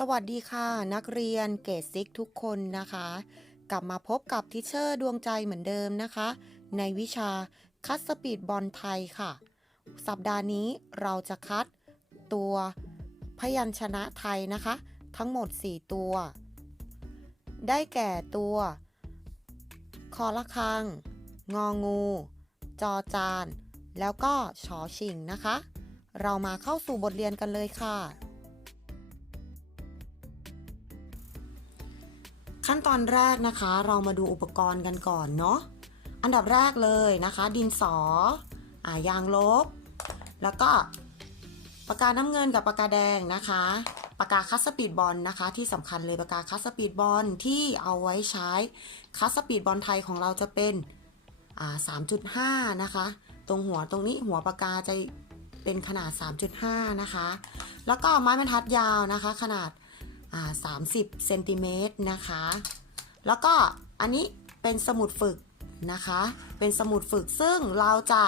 สวัสดีค่ะนักเรียนเกรดซิกทุกคนนะคะ กลับมาพบกับทิเชอร์ดวงใจเหมือนเดิมนะคะ ในวิชาคัดสปีดบอลไทยค่ะ สัปดาห์นี้เราจะคัดตัวพยัญชนะไทยนะคะ ทั้งหมด 4 ตัว ได้แก่ตัว คอละคัง งองู จอจาน แล้วก็ชอชิงนะคะ เรามาเข้าสู่บทเรียนกันเลยค่ะ ขั้นตอนแรกนะคะ เรามาดูอุปกรณ์กันก่อนเนาะอันดับแรกเลยนะคะ ดินสออ่ายางลบ แล้วก็ปากกาน้ำเงินกับปากกาแดงนะคะปากกาคัสสปีดบอลนะคะ ที่สำคัญเลยปากกาคัสสปีดบอลที่เอาไว้ใช้คัสสปีดบอลไทยของเราจะเป็นอ่า3.5นะคะ ตรงหัวตรงนี้หัวปากกาจะเป็นขนาด 3.5 นะคะ แล้วก็ไม้บรรทัดยาวนะคะ ขนาด อ่า30เซนติเมตรนะคะ แล้วก็อันนี้เป็นสมุดฝึกนะคะ เป็นสมุดฝึกซึ่งเราจะ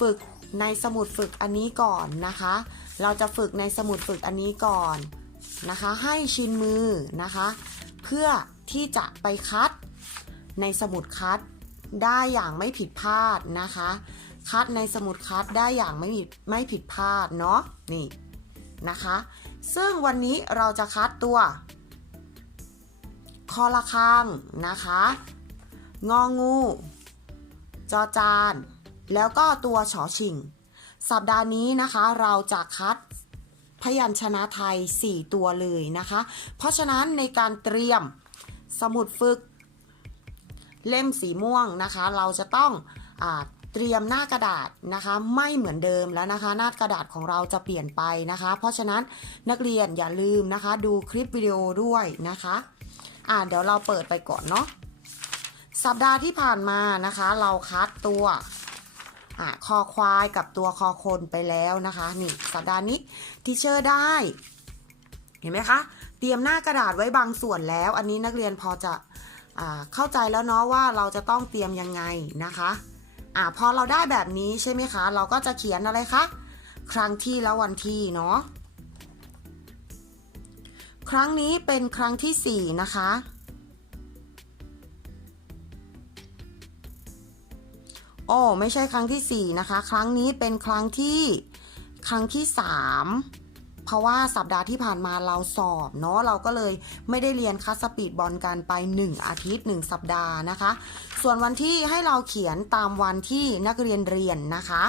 ฝึกในสมุดฝึกอันนี้ก่อนนะคะ เราจะฝึกในสมุดฝึกอันนี้ก่อนนะคะ ให้ชินมือนะคะ เพื่อที่จะไปคัดในสมุดคัดได้อย่างไม่ผิดพลาดนะคะ คัดในสมุดคัดได้อย่างไม่ผิดไม่ผิดพลาดเนาะนี่นะคะ ซึ่งวันนี้เราจะคัดตัว คอละคังนะคะ งองู จอจาน แล้วก็ตัวฉอชิง สัปดาห์นี้นะคะเราจะคัดพยัญชนะไทย 4 ตัวเลยนะคะ เพราะฉะนั้นในการเตรียมสมุดฝึก เล่มสีม่วงนะคะ เราจะต้องอ เตรียมหน้ากระดาษนะคะไม่เหมือนเดิมแล้วนะคะ หน้ากระดาษของเราจะเปลี่ยนไปนะคะ เพราะฉะนั้นนักเรียนอย่าลืมนะคะ ดูคลิปวิดีโอด้วยนะคะอ่าเดี๋ยวเราเปิดไปก่อนเนาะสัปดาห์ที่ผ่านมานะคะ เราคัดตัวอ่าคอควายกับตัวคอคนไปแล้วนะคะนี่สัปดาห์นี้ทิเชอร์ได้เห็นไหมคะ เตรียมหน้ากระดาษไว้บางส่วนแล้ว อันนี้นักเรียนพอจะอ่าเข้าใจแล้วเนาะว่าเราจะต้องเตรียมยังไงนะคะ อ่าพอเราได้แบบนี้ใช่ไหมคะ เราก็จะเขียนอะไรคะ ครั้งที่แล้ววันที่เนาะ ครั้งนี้เป็นครั้งที่ 4 นะคะ โอ้ไม่ใช่ครั้งที่ 4 นะคะ ครั้งนี้เป็นครั้งที่ครั้งที่ 3 เพราะว่าสัปดาห์ที่ผ่านมาเราสอบเนาะเราก็เลยไม่ได้เรียนคัสสปีดบอลกันไป 1 อาทิตย์ 1 สัปดาห์นะคะ ส่วนวันที่ให้เราเขียนตามวันที่นักเรียนเรียนนะคะ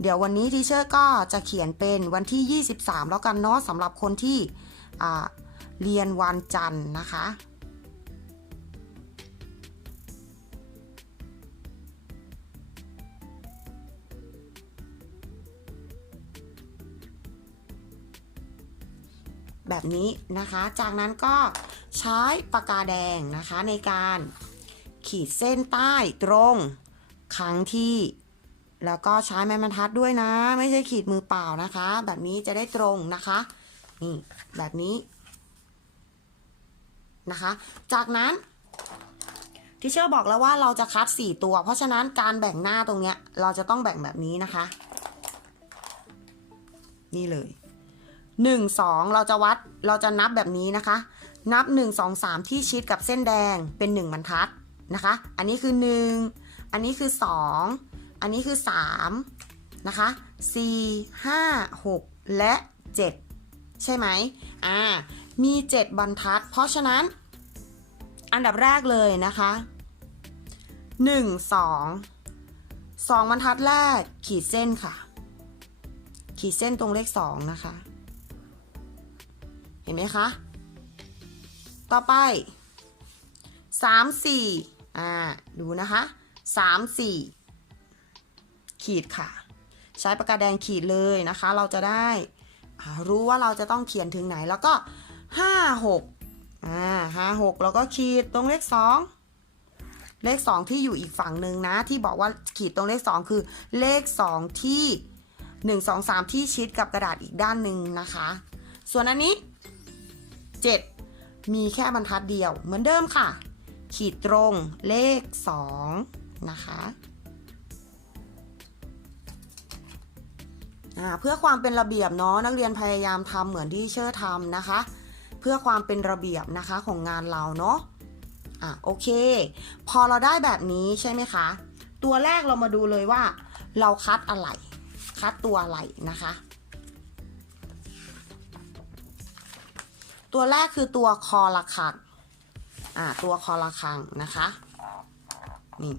เดี๋ยววันนี้ทีเชอร์ก็จะเขียนเป็นวันที่ 23 แล้วกันเนาะสำหรับคนที่เรียนวันจันทร์นะคะแบบนี้นะคะ จากนั้นก็ใช้ปากกาแดงนะคะในการ ขีดเส้นใต้ตรง ครั้งที่ แล้วก็ใช้ไม้บรรทัดด้วยนะ ไม่ใช่ขีดมือเปล่านะคะ แบบนี้จะได้ตรงนะคะนี่แบบนี้นะคะ จากนั้นที่เชอร์บอกแล้วว่าเราจะคัด 4 ตัว เพราะฉะนั้นการแบ่งหน้าตรงเนี้ย เราจะต้องแบ่งแบบนี้นะคะ นี่เลย 1 2 เราจะวัดเราจะนับแบบนี้นะคะ นับ 1 2 3 ที่ชิดกับเส้นแดงเป็น 1 บรรทัด นะคะ อันนี้คือ 1 อันนี้คือ 2 อันนี้คือ 3 นะคะ 4 5 6 และ 7 ใช่ไหมอ่า มี 7บรรทัด เพราะฉะนั้น อันดับแรกเลยนะคะ 1 2 2บรรทัดแรกขีดเส้นค่ะ ขีดเส้นตรงเลข 2 นะคะ เห็นไหมคะ ต่อไป 3 4 อ่า ดูนะคะ3 4ขีดค่ะ ใช้ปากกาแดงขีดเลยนะคะ เราจะได้รู้ว่าเราจะต้องเขียนถึงไหนแล้วก็5 6อ่า5 6แล้วก็ขีดตรงเลข2เลข2ที่อยู่อีกฝั่งหนึ่งนะ ที่บอกว่าขีดตรงเลข2คือเลข2ที่1 2 3ที่ชิดกับกระดาษอีกด้านหนึ่งนะคะ ส่วนอันนี้7มีแค่บรรทัดเดียวเหมือนเดิมค่ะ ขีดตรงเลข 2 นะคะเพื่อความเป็นระเบียบเนาะนักเรียนพยายามทำเหมือนที่เชอร์ทำนะคะ เพื่อความเป็นระเบียบนะคะของงานเราเนาะอะโอเค พอเราได้แบบนี้ใช่ไหมคะ ตัวแรกเรามาดูเลยว่า เราคัดอะไร คัดตัวอะไรนะคะ ตัวแรกคือตัวคอระคัง อ่าตัวคอระคังนะคะนี่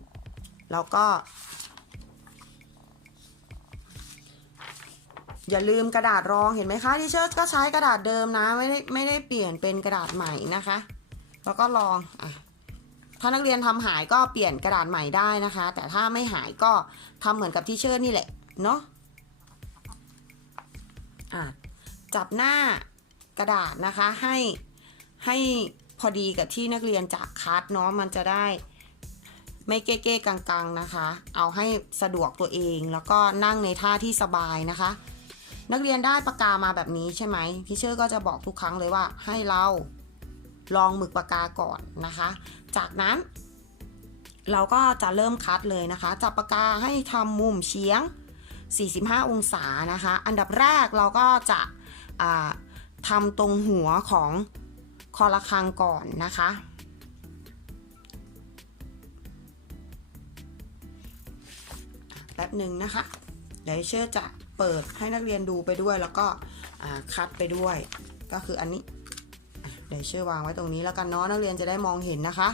แล้วก็ อย่าลืมกระดาษรองเห็นไหมคะที่เชิร์ก็ใช้กระดาษเดิมนะไม่ได้ไม่ได้เปลี่ยนเป็นกระดาษใหม่นะคะ แล้วก็ลองอะถ้านักเรียนทำหายก็เปลี่ยนกระดาษใหม่ได้นะคะ แต่ถ้าไม่หายก็ทำเหมือนกับที่เชิร์นี่แหละเนาะอะจับหน้ากระดาษนะคะให้ให้ อดีกับที่นักเรียนจะคัดเนาะมันจะได้ไม่เก้ๆกังๆนะคะ เอาให้สะดวกตัวเองแล้วก็นั่งในท่าที่สบายนะคะ นักเรียนได้ปากกามาแบบนี้ใช่ไหมพี่เชอร์ก็จะบอกทุกครั้งเลยว่าให้เราลองหมึกปากกาก่อนนะคะ จากนั้น เราก็จะเริ่มคัดเลยนะคะจับปากกาให้ทำมุมเฉียง 45 องศานะคะ อันดับแรกเราก็จะอ่าทำตรงหัวของ คอระคังก่อนนะคะ แป๊บหนึ่งนะคะ เดี๋ยวเชื่อจะเปิดให้นักเรียนดูไปด้วยแล้วก็คัดไปด้วย ก็คืออันนี้ เดี๋ยวเชื่อวางไว้ตรงนี้แล้วกันเนาะนักเรียนจะได้มองเห็นนะคะ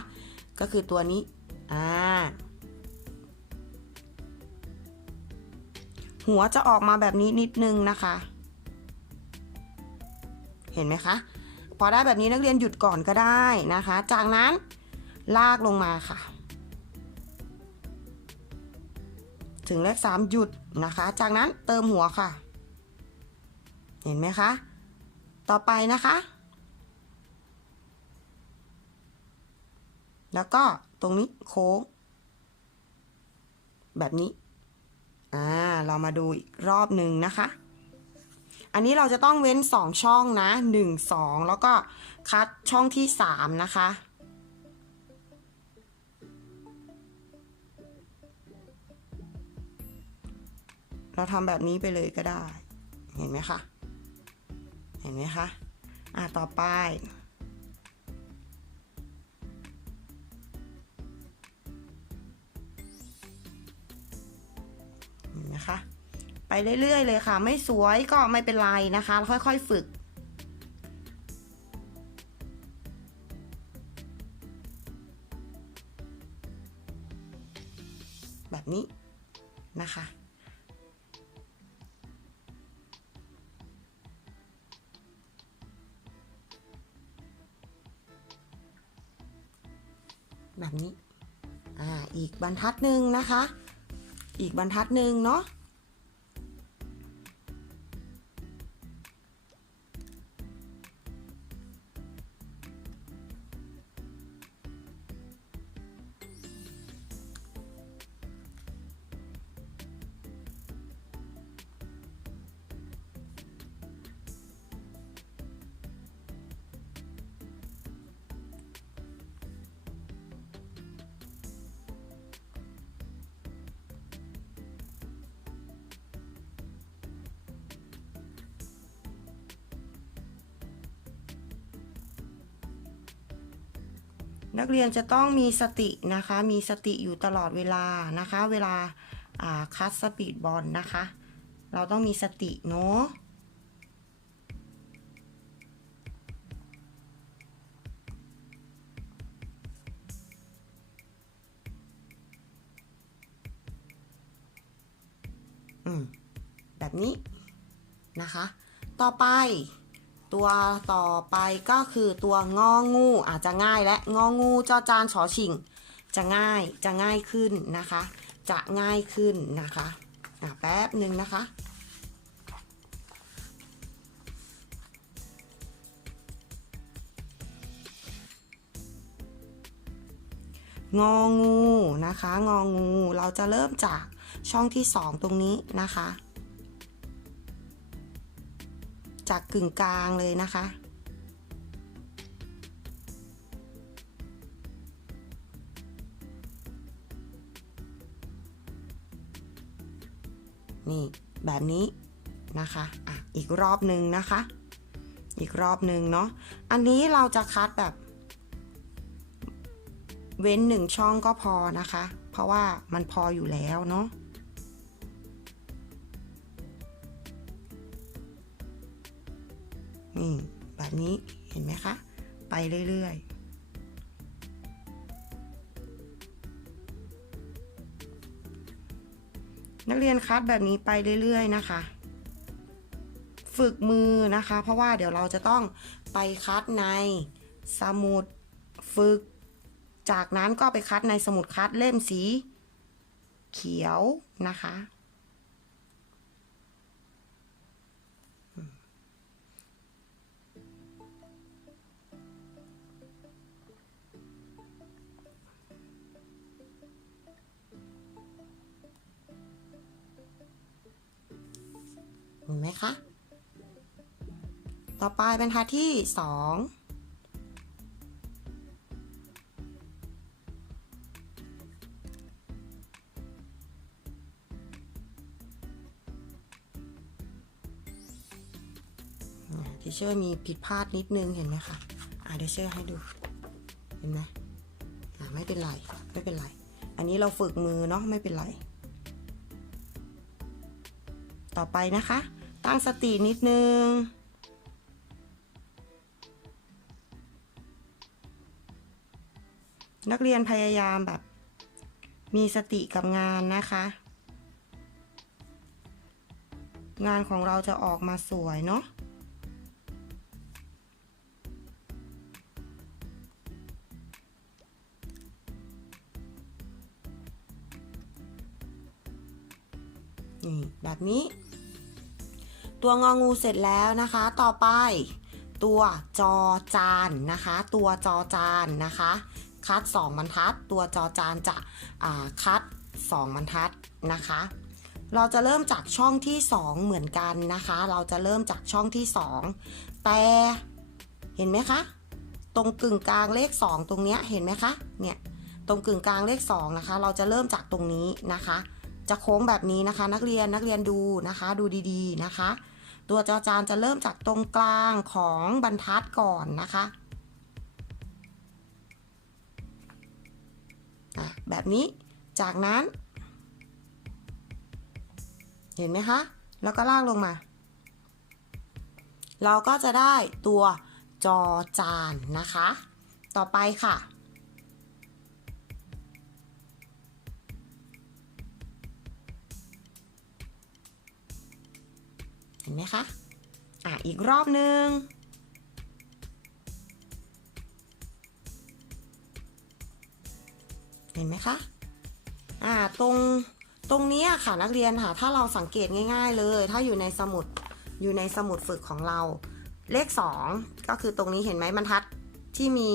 ก็คือตัวนี้อ่าหัวจะออกมาแบบนี้นิดนึงนะคะ เห็นไหมคะ อได้แบบนี้นักเรียนหยุดก่อนก็ได้นะคะ จากนั้นลากลงมาค่ะ ถึงเลขสามหยุดนะคะ จากนั้นเติมหัวค่ะ เห็นไหมคะ ต่อไปนะคะ แล้วก็ตรงนี้โค้งแบบนี้ อ่า เรามาดูอีกรอบหนึ่งนะคะ อันนี้เราจะต้องเว้น 2 ช่องนะ 1 2 แล้วก็คัดช่องที่ 3 นะคะ เราทำแบบนี้ไปเลยก็ได้ เห็นไหมคะ เห็นไหมคะ อะ ต่อไปเห็นไหมคะ ไปเรื่อยๆ เลยค่ะ ไม่สวยก็ไม่เป็นไรนะคะค่อยๆฝึก แบบนี้นะคะแบบนี้ อ่า อีกบรรทัดหนึ่งนะคะ อีกบรรทัดหนึ่งเนาะ นักเรียนจะต้องมีสตินะคะ มีสติอยู่ตลอดเวลานะคะ เวลาคัดสปีดบอลนะคะ เราต้องมีสติเนาะแบบนี้นะคะ ต่อไป ตัวต่อไปก็คือตัวงองูอาจจะง่ายและงองูจอจานชอชิง จะง่ายจะง่ายขึ้นนะคะ จะง่ายขึ้นนะคะอะแป๊บหนึ่งนะคะ งองูนะคะ งองูเราจะเริ่มจากช่องที่สองตรงนี้นะคะ จากกึ่งกลางเลยนะคะ นี่แบบนี้นะคะอะอีกรอบหนึ่งนะคะ อีกรอบหนึ่งเนาะ อันนี้เราจะคัดแบบ เว้นหนึ่งช่องก็พอนะคะ เพราะว่ามันพออยู่แล้วเนาะ นี่ แบบนี้เห็นไหมคะ ไปเรื่อยๆนักเรียนคัดแบบนี้ไปเรื่อยๆนะคะ ฝึกมือนะคะ เพราะว่าเดี๋ยวเราจะต้องไปคัดในสมุดฝึก จากนั้นก็ไปคัดในสมุดคัดเล่มสี เขียวนะคะ ห็นไหมคะ ต่อไปบรรทัดที่สองทิเชอร์มีผิดพลาดนิดนึงเห็นไหมคะอ่าเดเชอร์ให้ดู เห็นไหมอ่าไม่เป็นไร ไม่เป็นไร อันนี้เราฝึกมือเนาะไม่เป็นไร ต่อไปนะคะ ตั้งสตินิดนึง นักเรียนพยายามแบบ มีสติกับงานนะคะ งานของเราจะออกมาสวยเนาะนี่แบบนี้ ตัวงองูเสร็จแล้วนะคะ ต่อไป ตัวจอจานนะคะ ตัวจอจานนะคะ คัด 2 บรรทัด ตัวจอจานจะคัด 2 บรรทัดนะคะ เราจะเริ่มจากช่องที่ 2 เหมือนกันนะคะ เราจะเริ่มจากช่องที่ 2 แต่เห็นไหมคะ ตรงกึ่งกลางเลข 2 ตรงเนี้ยเห็นไหมคะเนี่ยตรงกึ่งกลางเลข 2 นะคะ เราจะเริ่มจากตรงนี้นะคะ จะโค้งแบบนี้นะคะ นักเรียนนักเรียนดูนะคะ ดูดีๆนะคะ ตัวจอจานจะเริ่มจากตรงกลางของบรรทัดก่อนนะคะแบบนี้ จากนั้น เห็นไหมคะ แล้วก็ลากลงมา เราก็จะได้ตัวจอจานนะคะ ต่อไปค่ะ นไหมคะ อะ อีกรอบหนึ่งเห็นไหมคะ อ่า ตรง ตรงนี้ค่ะนักเรียนค่ะ ถ้าเราสังเกตง่าย ๆ เลย ถ้าอยู่ในสมุด อยู่ในสมุดฝึกของเรา เลข 2 ก็คือตรงนี้เห็นไหมบรรทัดที่มี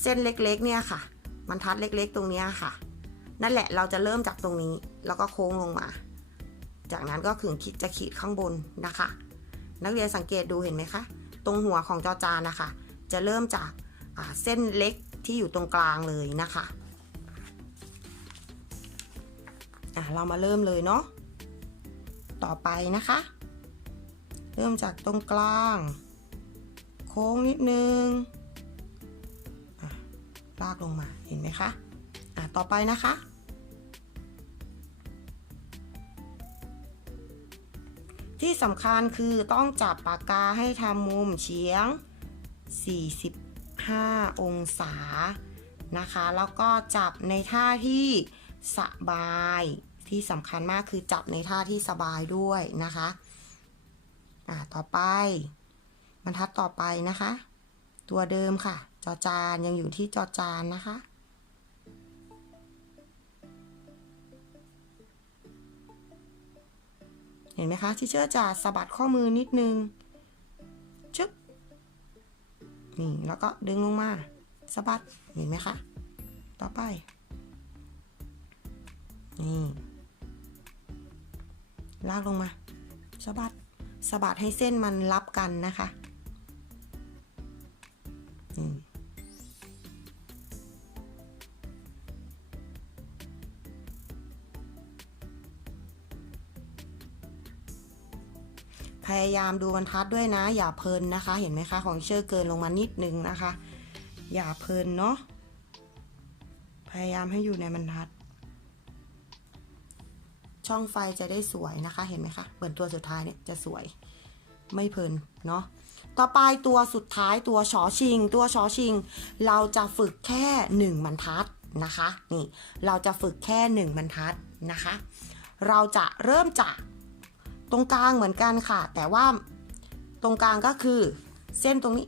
เส้นเล็กๆ เนี่ยค่ะ บรรทัดเล็กๆ ตรงนี้ค่ะ นั่นแหละ เราจะเริ่มจากตรงนี้ แล้วก็โค้งลงมา จากนั้นก็คือคิดจะขีดข้างบนนะคะ นักเรียนสังเกตดูเห็นไหมคะ ตรงหัวของจอจานนะคะ จะเริ่มจากเส้นเล็กที่อยู่ตรงกลางเลยนะคะอะเรามาเริ่มเลยเนาะ ต่อไปนะคะ เริ่มจากตรงกลาง โค้งนิดนึงลากลงมา เห็นไหมคะ อะ ต่อไปนะคะ ที่สำคัญคือต้องจับปากกาให้ทำมุมเฉียง 45 องศานะคะ แล้วก็จับในท่าที่สบายที่สำคัญมากคือจับในท่าที่สบายด้วยนะคะอ่าต่อไปบรรทัดต่อไปนะคะ ตัวเดิมค่ะ จอจานยังอยู่ที่จอจานนะคะ เห็นไหมคะที่เชื่อจะสะบัดข้อมือนิดนึงชึบนี่แล้วก็ดึงลงมาสะบัดเห็นไหมคะ ต่อไป นี่ ลากลงมาสะบัดสะบัดให้เส้นมันรับกันนะคะ พยายามดูบรรทัดด้วยนะ อย่าเพลินนะคะ เห็นไหมคะของเชอร์เกินลงมานิดนึงนะคะ อย่าเพลินเนาะพยายามให้อยู่ในบรรทัด ช่องไฟจะได้สวยนะคะ เห็นไหมคะเหมือนตัวสุดท้ายเนี่ยจะสวยไม่เพลินเนาะต่อไปตัวสุดท้ายตัวชอชิง ตัวชอชิง เราจะฝึกแค่หนึ่งบรรทัดนะคะนี่เราจะฝึกแค่หนึ่งบรรทัดนะคะ เราจะเริ่มจาก ตรงกลางเหมือนกันค่ะ แต่ว่าตรงกลางก็คือเส้นตรงนี้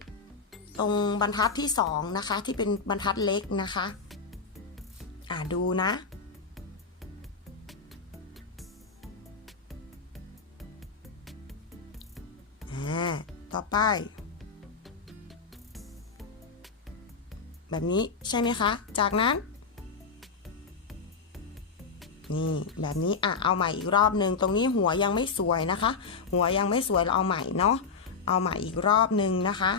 ตรงบรรทัดที่สองนะคะ ที่เป็นบรรทัดเล็กนะคะ อ่าดูนะ อ่า ต่อไป แบบนี้ใช่ไหมคะ จากนั้น นี่แบบนี้อะเอาใหม่อีกรอบหนึ่งตรงนี้หัวยังไม่สวยนะคะ หัวยังไม่สวยเราเอาใหม่เนาะเอาใหม่อีกรอบหนึ่งนะคะ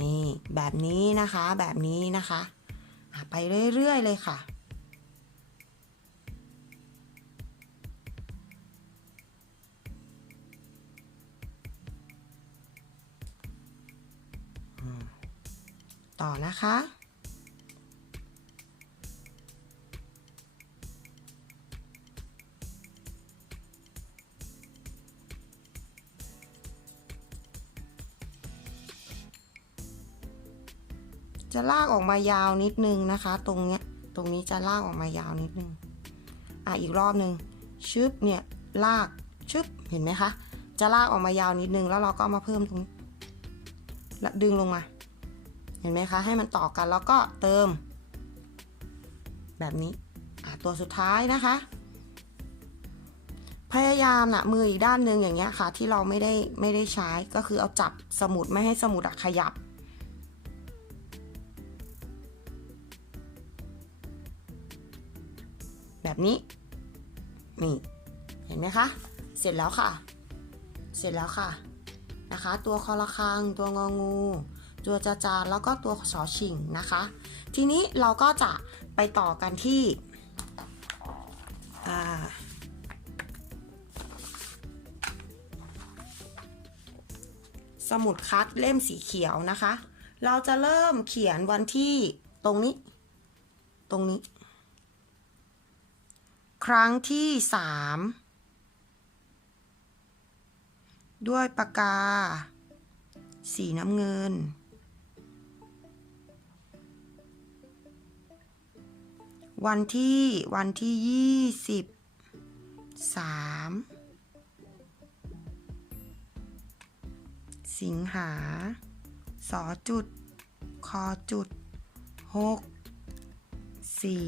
นี่แบบนี้นะคะแบบนี้นะคะอะไปเรื่อยๆเลยค่ะ ต่อนะคะ จะลากออกมายาวนิดนึงนะคะ ตรงเนี้ยตรงนี้จะลากออกมายาวนิดนึงอะอีกรอบหนึ่งชึบเนี่ยลากชึบเห็นไหมคะจะลากออกมายาวนิดนึงแล้วเราก็มาเพิ่มตรงนี้แล้วดึงลงมา เห็นไหมคะ ให้มันต่อกันแล้วก็เติม แบบนี้ตัวสุดท้ายนะคะ พยายามนะมืออีกด้านหนึ่งอย่างเงี้ยค่ะ ที่เราไม่ได้ไม่ได้ใช้ก็คือเอาจับสมุดไม่ให้สมุดอะขยับแบบนี้ นี่ เห็นไหมคะ เสร็จแล้วค่ะ เสร็จแล้วค่ะ นะคะ ตัวคอละคัง ตัวงองู ตัวจาจานแล้วก็ตัวชอชิงนะคะ ทีนี้เราก็จะไปต่อกันที่สมุดคัดเล่มสีเขียวนะคะ เราจะเริ่มเขียนวันที่ตรงนี้ ตรงนี้ ครั้งที่สามด้วยปากกา สีน้ำเงิน วันที่วันที่ยี่สิบสามสิงหาสอจุด คอจุดหกสี่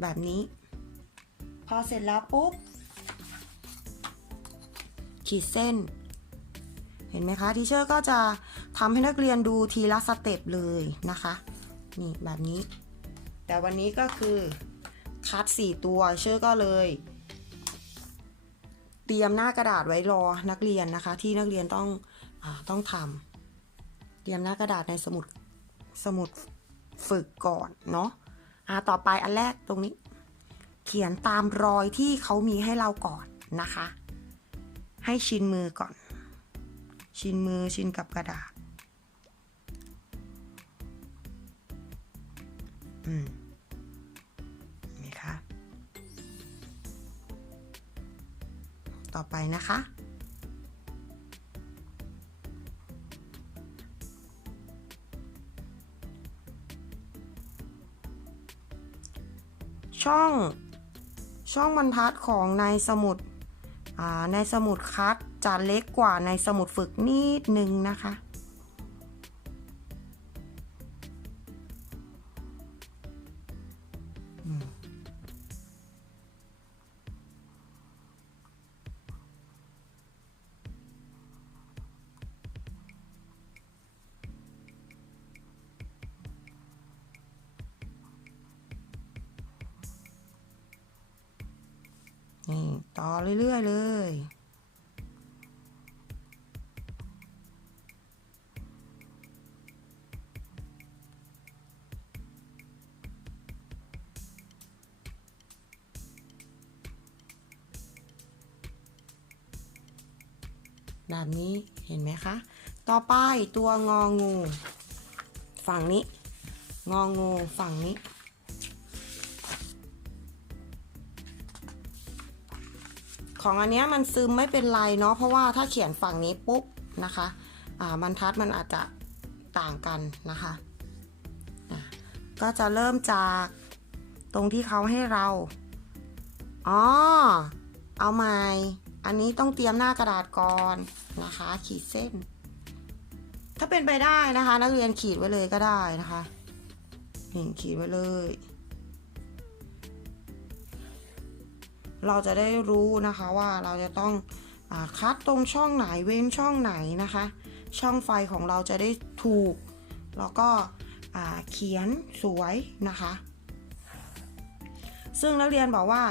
แบบนี้ พอเสร็จแล้วปุ๊บ ขีดเส้น เห็นไหมคะทีเชอร์ก็จะทำให้นักเรียนดูทีละสเต็ปเลยนะคะ นี่แบบนี้ แต่วันนี้ก็คือคัดสี่ตัวเชอร์ก็เลย เตรียมหน้ากระดาษไว้รอนักเรียนนะคะ ที่นักเรียนต้องอต้องทำเตรียมหน้ากระดาษในสมุดสมุดฝึกก่อนเนาะอ่าต่อไปอันแรกตรงนี้ เขียนตามรอยที่เขามีให้เราก่อนนะคะ ให้ชินมือก่อน ชินมือชินกับกระดาษ อืม ต่อไปนะคะ ช่องช่องบรรทัดของในสมุดในสมุดคัดจะเล็กกว่าในสมุดฝึกนิดนึงนะคะ เรื่อย ๆ เลย แบบนี้เห็นไหมคะ ต่อไปตัวงองู ฝั่งนี้ งองูฝั่งนี้ ของอันเนี้ยมันซึมไม่เป็นไรเนาะเพราะว่าถ้าเขียนฝั่งนี้ปุ๊บนะคะอ่าบรรทัดมันอาจจะต่างกันนะคะะก็จะเริ่มจากตรงที่เขาให้เราอ๋อเอาใหม่อันนี้ต้องเตรียมหน้ากระดาษก่อนนะคะ ขีดเส้น ถ้าเป็นไปได้นะคะ นักเรียนขีดไว้เลยก็ได้นะคะนี่ขีดไว้เลย เราจะได้รู้นะคะว่าเราจะต้องอคัดตรงช่องไหนเว้นช่องไหนนะคะ ช่องไฟของเราจะได้ถูก แล้วก็เขียนสวยนะคะ ซึ่งนักเรียนบอกว่า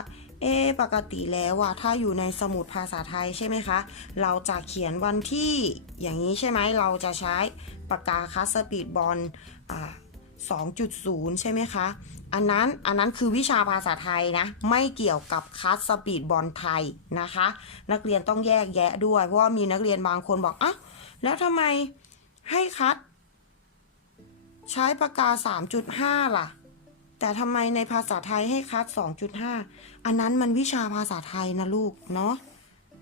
เอปกติแล้วอะถ้าอยู่ในสมุดภาษาไทยใช่ไหมคะ เราจะเขียนวันที่อย่างนี้ใช่ไหมเราจะใช้ปากกาคัสสปีดบอลอ่า 2.0 ใช่ไหมคะ อันนั้นอันนั้นคือวิชาภาษาไทยนะ ไม่เกี่ยวกับคัสสปีดบอลไทยนะคะ นักเรียนต้องแยกแยะด้วย เพราะว่ามีนักเรียนบางคนบอกอะแล้วทำไมให้คัด ใช้ปากกา 3.5 ล่ะ แต่ทำไมในภาษาไทยให้คัด 2.5 อันนั้นมันวิชาภาษาไทยนะลูกเนาะ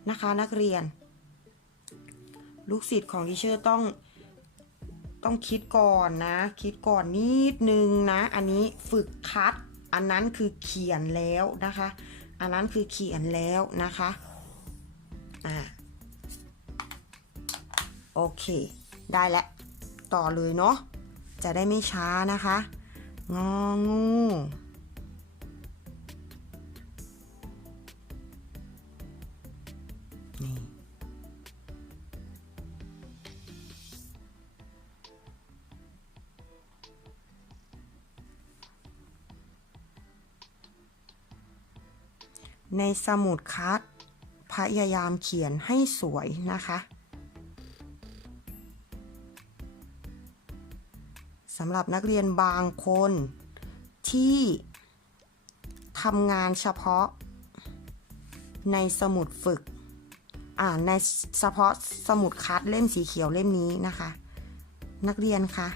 นะคะนักเรียน ลูกศิษย์ของดิเชอร์ต้อง ต้องคิดก่อนนะ คิดก่อนนิดนึงนะ อันนี้ฝึกคัด อันนั้นคือเขียนแล้วนะคะ อันนั้นคือเขียนแล้วนะคะอ่าโอเค ได้แล้วต่อเลยเนาะจะได้ไม่ช้านะคะ งองู ในสมุดคัดพยายามเขียนให้สวยนะคะสำหรับนักเรียนบางคนที่ทำงานเฉพาะในสมุดฝึก อ่าในเฉพาะสมุดคัดเล่มสีเขียวเล่มนี้นะคะ นักเรียนคะ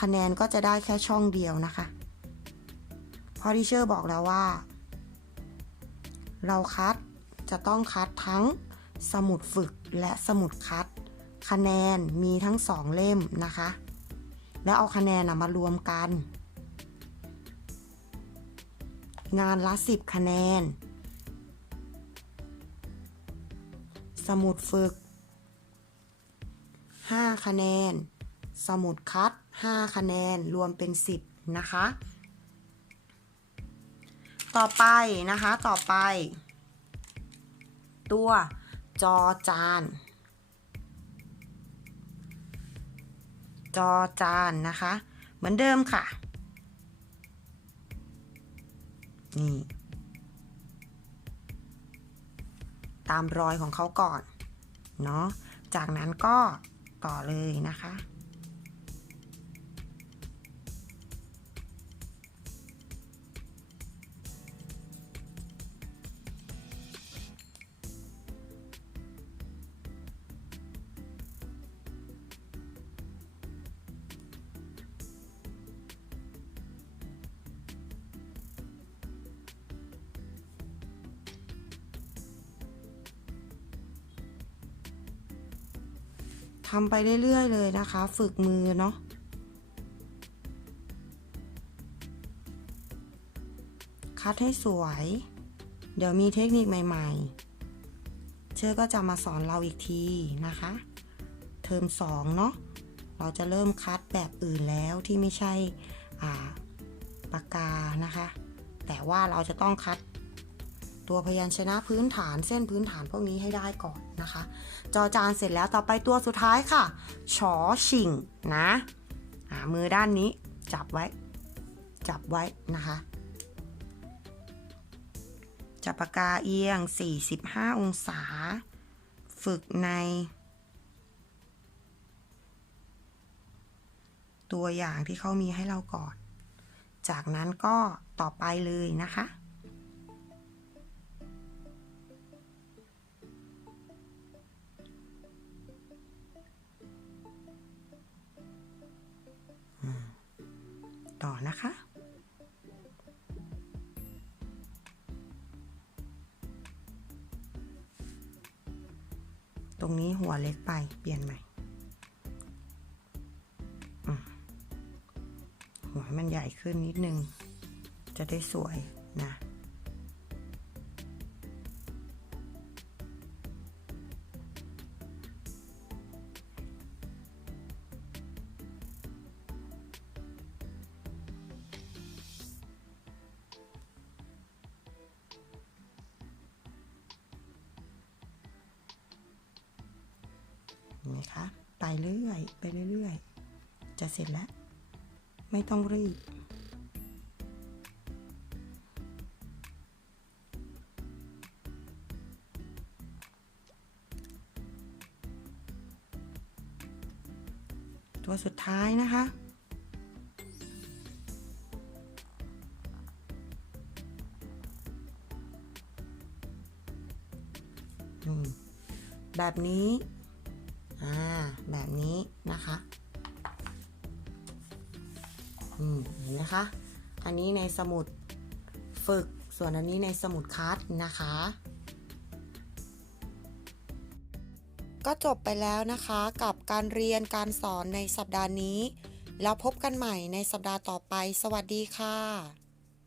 คะแนนก็จะได้แค่ช่องเดียวนะคะ เพราะดิเชอร์บอกแล้วว่า เราคัดจะต้องคัดทั้งสมุดฝึกและสมุดคัด คะแนนมีทั้งสองเล่มนะคะ แล้วเอาคะแนนมารวมกัน งานละ10คะแนน สมุดฝึก 5 คะแนน สมุดคัด 5 คะแนนรวมเป็น 10 นะคะ ต่อไปนะคะต่อไป ตัวจอจาน จอจานนะคะ เหมือนเดิมค่ะ นี่ ตามรอยของเขาก่อน เนาะจากนั้นก็ต่อเลยนะคะ ทำไปเรื่อยๆเลยนะคะ ฝึกมือเนาะคัดให้สวย เดี๋ยวมีเทคนิคใหม่ๆ เชื่อก็จะมาสอนเราอีกทีนะคะ เทอมสองเนาะเราจะเริ่มคัดแบบอื่นแล้วที่ไม่ใช่ปากกานะคะ แต่ว่าเราจะต้องคัดตัวพยัญชนะพื้นฐานเส้นพื้นฐานพวกนี้ให้ได้ก่อน นะคะ จอจานเสร็จแล้วต่อไปตัวสุดท้ายค่ะ ชอชิงนะมือด้านนี้จับไว้ จับไว้นะคะ จับปากกาเอียง 45 องศา ฝึกใน ตัวอย่างที่เขามีให้เราก่อน จากนั้นก็ต่อไปเลยนะคะ รงนี้หัวเล็กไปเปลี่ยนใหม่หัวให้มันใหญ่ขึ้นนิดนึง จะได้สวยนะ จะเสร็จแล้ว ไม่ต้องรีบ ตัวสุดท้ายนะคะแบบนี้ อ่า แบบนี้นะคะ นไหมคะ อันนี้ในสมุดฝึก ส่วนอันนี้ในสมุดคัดนะคะ ก็จบไปแล้วนะคะกับการเรียนการสอนในสัปดาห์นี้ แล้วพบกันใหม่ในสัปดาห์ต่อไป สวัสดีค่ะ